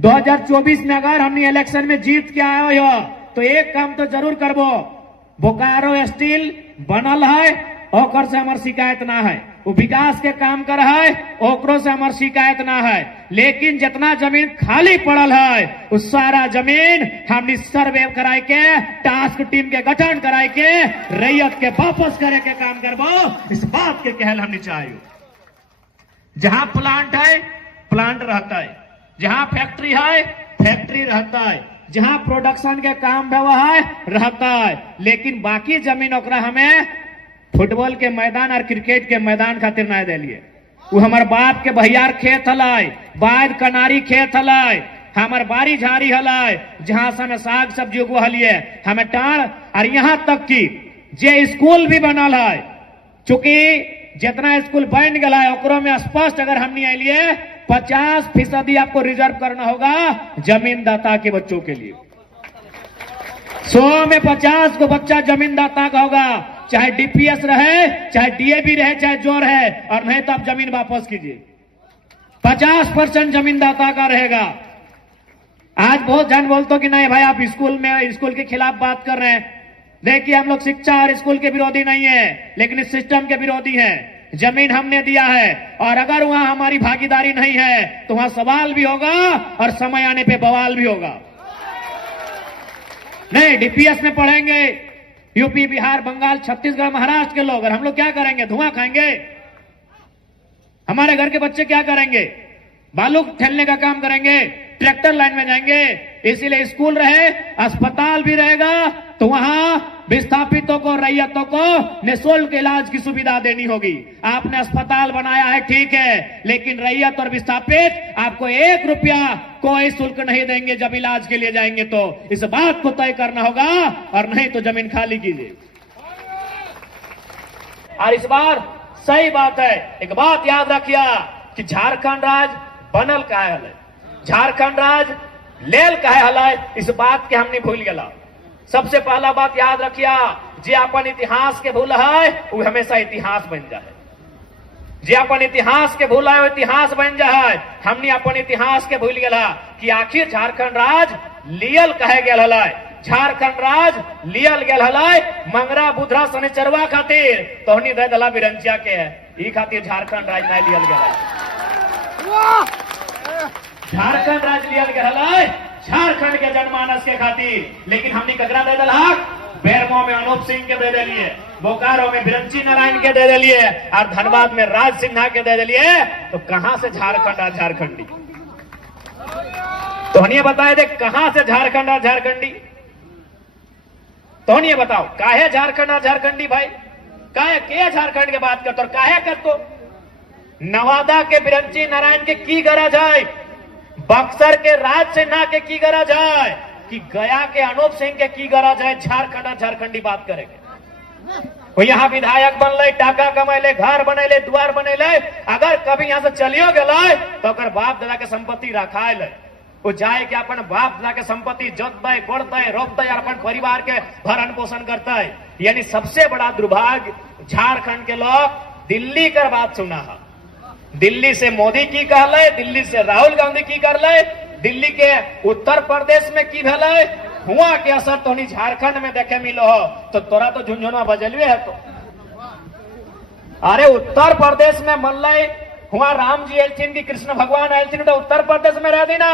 2024 में अगर हमने इलेक्शन में जीत के आए हो तो एक काम तो जरूर करबो। बोकारो स्टील बनल है, ओकर से हमार शिकायत ना है। वो विकास के काम कर है, ओकरो से हमार शिकायत ना है। लेकिन जितना जमीन खाली पड़ल है उस सारा जमीन हमने सर्वे कराए के, टास्क टीम के गठन कराए के रैयत के वापस करे के काम करबो। इस बात के कहल हमने चाहिए। जहां प्लांट है प्लांट रहता है, जहां फैक्ट्री है फैक्ट्री रहता है, जहां प्रोडक्शन के काम व्यवहार रहता है। लेकिन बाकी जमीन ओकरा हमें फुटबॉल के मैदान और क्रिकेट के मैदान खातिर ना दिलिए। वो हमार बाप के भैयार खेत हलाय, बाद कनारी खेत हलाय, हमार बारी झाड़ी हलाय, जहां से हमें साग सब्जी उगवलिए हमें टाण। और यहां तक कि जे स्कूल भी बनल है, चूंकि जितना स्कूल बन गया है ओकरो में स्पष्ट अगर हमने आइलिए 50% आपको रिजर्व करना होगा जमीनदाता के बच्चों के लिए। 100 में 50 को बच्चा जमीनदाता का होगा, चाहे डीपीएस रहे, चाहे डीएबी रहे, चाहे जो रहे, और नहीं तो आप जमीन वापस कीजिए। 50% जमीनदाता का रहेगा। आज बहुत जन बोलते कि नहीं भाई आप स्कूल के खिलाफ बात कर रहे हैं। देखिए हम लोग शिक्षा और स्कूल के विरोधी नहीं है, लेकिन इस सिस्टम के विरोधी हैं। जमीन हमने दिया है और अगर वहां हमारी भागीदारी नहीं है तो वहां सवाल भी होगा और समय आने पे बवाल भी होगा। नहीं, डीपीएस में पढ़ेंगे यूपी, बिहार, बंगाल, छत्तीसगढ़, महाराष्ट्र के लोग, और हम लोग क्या करेंगे? धुआं खाएंगे। हमारे घर के बच्चे क्या करेंगे? बालू ठेलने का काम करेंगे, ट्रैक्टर लाइन में जाएंगे। इसीलिए स्कूल रहे, अस्पताल भी रहेगा तो वहां विस्थापितों को, रैयतों को निःशुल्क इलाज की सुविधा देनी होगी। आपने अस्पताल बनाया है ठीक है, लेकिन रैयत और विस्थापित आपको 1 रुपया कोई शुल्क नहीं देंगे जब इलाज के लिए जाएंगे। तो इस बात को तय करना होगा और नहीं तो जमीन खाली कीजिए। और इस बार सही बात है, एक बात याद रखिए कि झारखंड राज्य बनल काहे हल, झारखंड राज्य लेल काहे हल, इस बात के हमने भूल गया। सबसे पहला बात याद रखिए, जे अपन इतिहास के भूल है वो हमेशा इतिहास बन जाए। जे अपन इतिहास के भूल है वो इतिहास बन जाए। हमने अपन इतिहास के भूल गया कि आखिर झारखंड राज्य लियल कहे गया हल। झारखंड राज्य लियल गया हल मंगरा, बुधरा, शनिचरवा खातिर, तोहनी दे दला बिरंचिया के है, ई खातिर झारखंड राज्य नहीं लियल गया। झारखंड राज्य लियल गया हल झारखंड के जनमानस के खातिर, लेकिन हमने ककरा दे दल हक? बेरमो में अनूप सिंह के दे दिलिए, बोकारो में बिरंची नारायण के दे दिलिए और धनबाद में राज सिन्हा के दे दिलिए। तो कहां से झारखंड और झारखंडी? तो हनिए बताए दे कहां से झारखंड और झारखंडी? तो हनिए बताओ काहे झारखंड और झारखंडी भाई? काहे के झारखंड के बात करते और काहे करतो? नवादा के बिरंची नारायण के की गरज है? बक्सर के राज सिन्हा के की गरज है? कि गया के अनूप सिंह के की गरज है? झारखंड और झारखंडी बात करेंगे। वो यहाँ विधायक बनले, टाका कमैले, घर बनेले, द्वार बनेले, अगर कभी यहाँ से चलियो गए तो अगर बाप दादा के संपत्ति रखाए वो जाए के अपन बाप दादा के संपत्ति जोतते, कोड़ते, रोपते और अपन परिवार के भरण पोषण करता है। यानी सबसे बड़ा दुर्भाग्य झारखंड के लोग दिल्ली कर बात सुना है। दिल्ली से मोदी की कहले, दिल्ली से राहुल गांधी की करले, दिल्ली के उत्तर प्रदेश में की भले, हुआ के असर तो नहीं झारखंड में देखे मिलो हो। तो तोरा तो झुंझुनवा बजलवे है। तो अरे उत्तर प्रदेश में मल्लय हुआ राम जी एलथिन की, कृष्ण भगवान एलथिन, तो उत्तर प्रदेश में रह देना।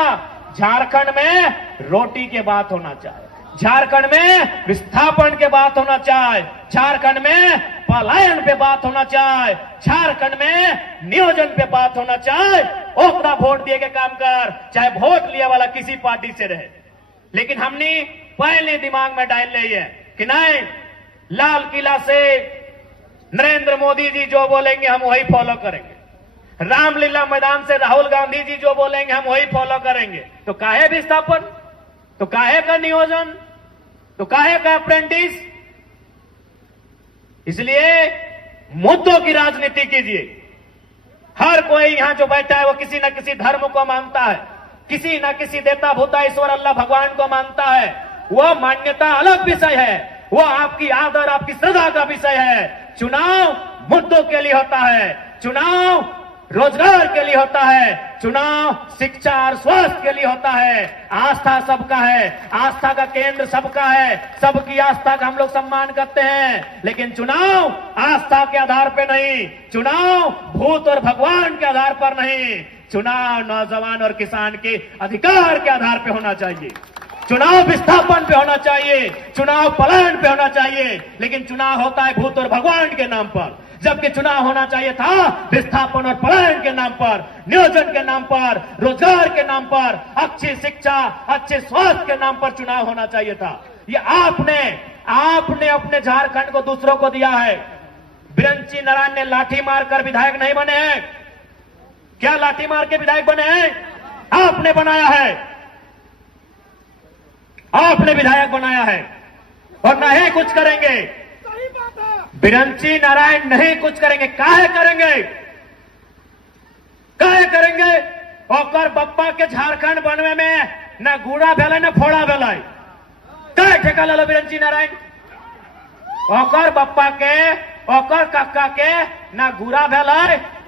झारखंड में रोटी के बात होना चाहिए, झारखंड में विस्थापन के बात होना चाहिए, झारखंड में पलायन पे बात होना चाहिए, झारखंड में नियोजन पे बात होना चाहिए। ओकरा वोट दिए के काम कर, चाहे वोट लिया वाला किसी पार्टी से रहे। लेकिन हमने पहले दिमाग में डाल ली है कि नहीं, लाल किला से नरेंद्र मोदी जी जो बोलेंगे हम वही फॉलो करेंगे, रामलीला मैदान से राहुल गांधी जी जो बोलेंगे हम वही फॉलो करेंगे। तो काहे विस्थापन, तो काहे का नियोजन, तो काहे का अप्रेंटिस? इसलिए मुद्दों की राजनीति कीजिए। हर कोई यहां जो बैठा है वो किसी न किसी धर्म को मानता है, किसी न किसी देवता भूता ईश्वर अल्लाह भगवान को मानता है। वह मान्यता अलग विषय है, वो आपकी आदर, आपकी श्रद्धा का विषय है। चुनाव मुद्दों के लिए होता है, चुनाव रोजगार के लिए होता है, चुनाव शिक्षा और स्वास्थ्य के लिए होता है। आस्था सबका है, आस्था का केंद्र सबका है, सबकी आस्था का हम लोग सम्मान करते हैं। लेकिन चुनाव आस्था के आधार पर नहीं, चुनाव भूत और भगवान के आधार पर नहीं, चुनाव नौजवान और किसान के अधिकार के आधार पर होना चाहिए, चुनाव विस्थापन पे होना चाहिए, चुनाव पलायन पे होना चाहिए। लेकिन चुनाव होता है भूत और भगवान के नाम पर, जबकि चुनाव होना चाहिए था विस्थापन और पलायन के नाम पर, नियोजन के नाम पर, रोजगार के नाम पर, अच्छी शिक्षा, अच्छे स्वास्थ्य के नाम पर चुनाव होना चाहिए था। ये आपने अपने झारखंड को दूसरों को दिया है। बिरंची नारायण ने लाठी मारकर विधायक नहीं बने हैं। क्या लाठी मार के विधायक बने हैं? आपने बनाया है, आपने विधायक बनाया है और नहीं कुछ करेंगे। बिरंची नारायण नहीं कुछ करेंगे। काहे करेंगे? काहे करेंगे? ओकर बप्पा के झारखंड बनवे में न गुड़ा भेल न फोड़ा भेल। काहे ठेका ले लो बिरंची नारायण? ओकर बप्पा के, ओकर काका के न गुड़ा भेल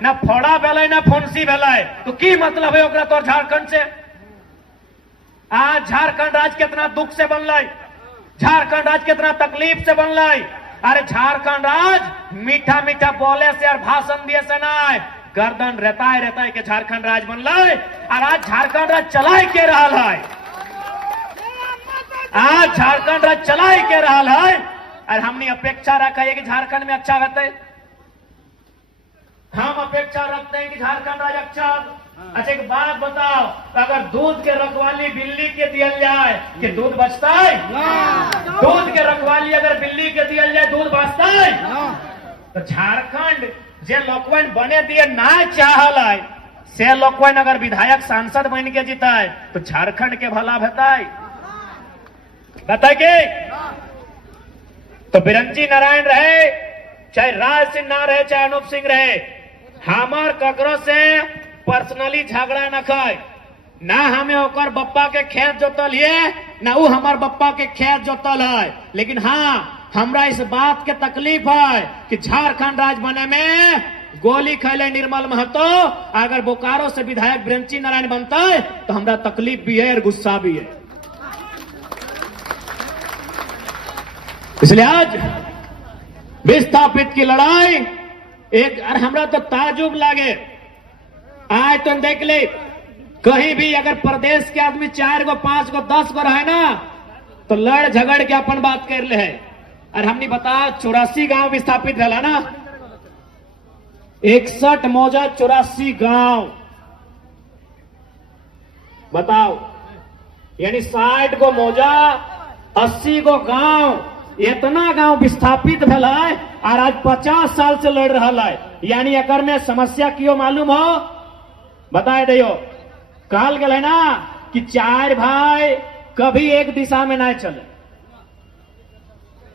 न फोड़ा भेल न फुंसी भेल। तो की मतलब है ओकरा तोर झारखंड से? आज झारखंड राज्य कितना दुख से बनल, झारखंड राज्य कितना तकलीफ से बनल। अरे झारखंड राज्य मीठा मीठा बोले से और भाषण दिए से नहीं, गर्दन रहता है कि झारखंड राज्य बनल। और आज झारखंड राज्य चलाए के रहा है, आज झारखंड राज्य चलाए के रहा है। और हमने अपेक्षा रखा है कि झारखंड में अच्छा रहते, हम अपेक्षा रखते हैं कि झारखंड राज्य अच्छा। अच्छा एक बात बताओ, अगर दूध के रखवाली बिल्ली के दिया जाए कि दूध बचता है? दूध के रखवाली अगर बिल्ली के दिया जाए दूध बचता है? तो झारखंड जे लोकवन बने दिए ना चाहल है, से लोकवन अगर विधायक सांसद बन के जीता है तो झारखंड के भला बताए के? तो बिरंची नारायण रहे, चाहे राज सिंह ना रहे, चाहे अनूप सिंह रहे, हमार ककरो से पर्सनली झगड़ा न खाए, ना हमें ओकर बप्पा के खेत जोतल है, ना वो हमार बप्पा के खेत जोतल है। लेकिन हाँ, हमरा इस बात के तकलीफ है कि झारखंड राज्य बने में गोली खैले निर्मल महतो, अगर बोकारो से विधायक बिरंची नारायण बनता है तो हमरा तकलीफ भी है और गुस्सा भी है। इसलिए आज विस्थापित की लड़ाई एक, और हमरा तो ताजुब लागे, आज तुम देख ले कहीं भी अगर प्रदेश के आदमी 4 गो 5 गो 10 गो रहे ना तो लड़ झगड़ के अपन बात कर ले है। और हमने बता 84 गांव विस्थापित रहा ना, 61 मौजा 84 गांव, बताओ, यानी 60 गो मौजा 80 गो गांव, इतना गांव विस्थापित भेल है और आज 50 साल से लड़ रहा है। यानी अगर में समस्या क्यों मालूम हो, बताए दियो। काल गए ना कि 4 भाई कभी एक दिशा में ना चले,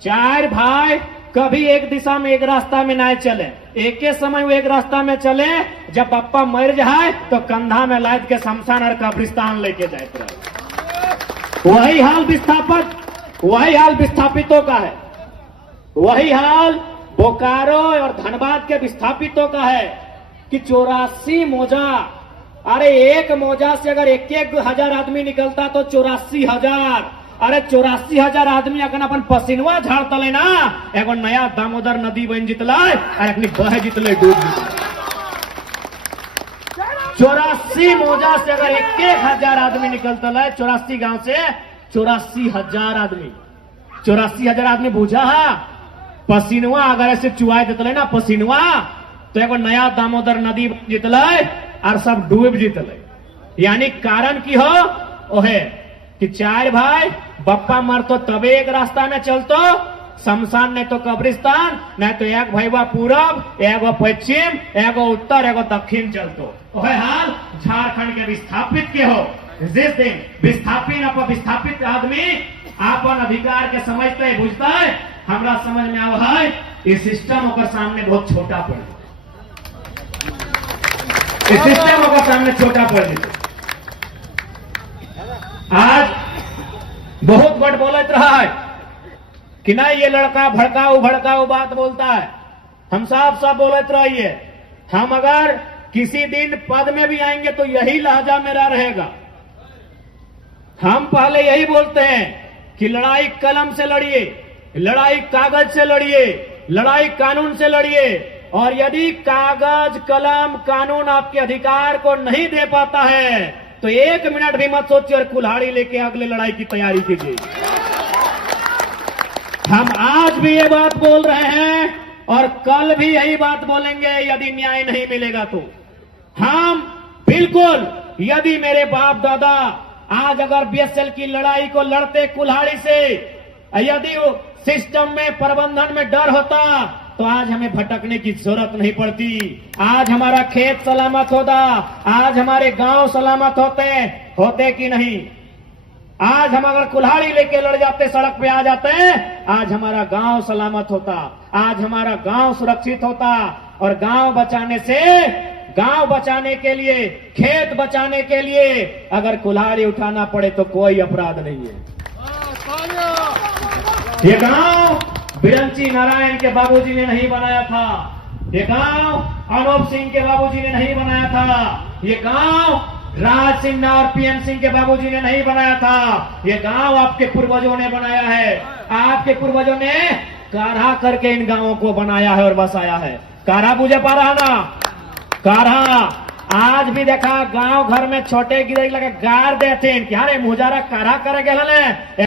4 भाई कभी एक दिशा में एक रास्ता में ना चले, एक के समय वो एक रास्ता में चले। जब पप्पा मर जाए तो कंधा में लाद के शमशान और कब्रिस्तान लेके जाते रहे। वही हाल विस्थापितों का है, वही हाल बोकारो और धनबाद के विस्थापितों का है कि 84 मौजा, अरे एक मौजा से अगर 1-1 हजार आदमी निकलता तो 84,000, अरे 84,000 आदमी अगर अपन पसीनवा झाड़तले ना, एगो नया दामोदर नदी बन जितला और अपनी बह जितले डूब जितले। 84 मौजा से अगर 1-1 हजार आदमी निकलता है, 84 गांव से 84,000 आदमी, 84,000 आदमी बुझा पसीनवा अगर ऐसे चुआए देते ना पसीनवा, तो एगो नया दामोदर नदी जितल और सब डूब जितल। यानी कारण की हो ओहे कि 4 भाई बप्पा मरतो तबे एक रास्ता में चलतो, शमशान नहीं तो कब्रिस्तान, नहीं तो एक भैया पूरब, एगो पश्चिम, एगो उत्तर, एगो दक्षिण चलतो। ओहे हाल झारखंड के विस्थापित के हो। जिस दिन विस्थापित आदमी अपन अधिकार के समझते है, बुझता है, हमरा समझ में आवा है ये सिस्टम ओकर सामने बहुत छोटा पड़, ये सिस्टम ओकर सामने छोटा पड़ जाए। आज बहुत बड़ बोलत रहा है कि नहीं ये लड़का भड़काऊ बात बोलता है। हम साफ बोलत रहिए, हम अगर किसी दिन पद में भी आएंगे तो यही लहजा मेरा रहेगा। हम पहले यही बोलते हैं कि लड़ाई कलम से लड़िए, लड़ाई कागज से लड़िए, लड़ाई कानून से लड़िए, और यदि कागज कलम कानून आपके अधिकार को नहीं दे पाता है तो 1 मिनट भी मत सोचिए और कुल्हाड़ी लेके अगले लड़ाई की तैयारी कीजिए। हम आज भी ये बात बोल रहे हैं और कल भी यही बात बोलेंगे यदि न्याय नहीं मिलेगा तो। हम बिल्कुल, यदि मेरे बाप दादा आज अगर बीएसएल की लड़ाई को लड़ते कुल्हाड़ी से, यदि सिस्टम में प्रबंधन में डर होता तो आज हमें भटकने की जरूरत नहीं पड़ती। आज हमारा खेत सलामत होता, आज हमारे गांव सलामत होते कि नहीं। आज हम अगर कुल्हाड़ी लेके लड़ जाते, सड़क पे आ जाते, आज हमारा गांव सलामत होता, आज हमारा गांव सुरक्षित होता। और गांव बचाने के लिए, खेत बचाने के लिए अगर कुल्हाड़ी उठाना पड़े तो कोई अपराध नहीं है। ये गांव बिरंची नारायण के बाबूजी ने नहीं बनाया था, ये गांव अनूप सिंह के बाबूजी ने नहीं बनाया था, ये गांव राज सिंह और पीएन सिंह के बाबूजी ने नहीं बनाया था, ये गांव आपके पूर्वजों ने बनाया है। आपके पूर्वजों ने काढ़ा करके इन गांवों को बनाया है और बसाया है। काढ़ा बुझे पा रहा ना? काढ़ा आज भी देखा गांव घर में छोटे गिरे लगा गार देते हैं, क्या रे मुजारा काढ़ा करे गए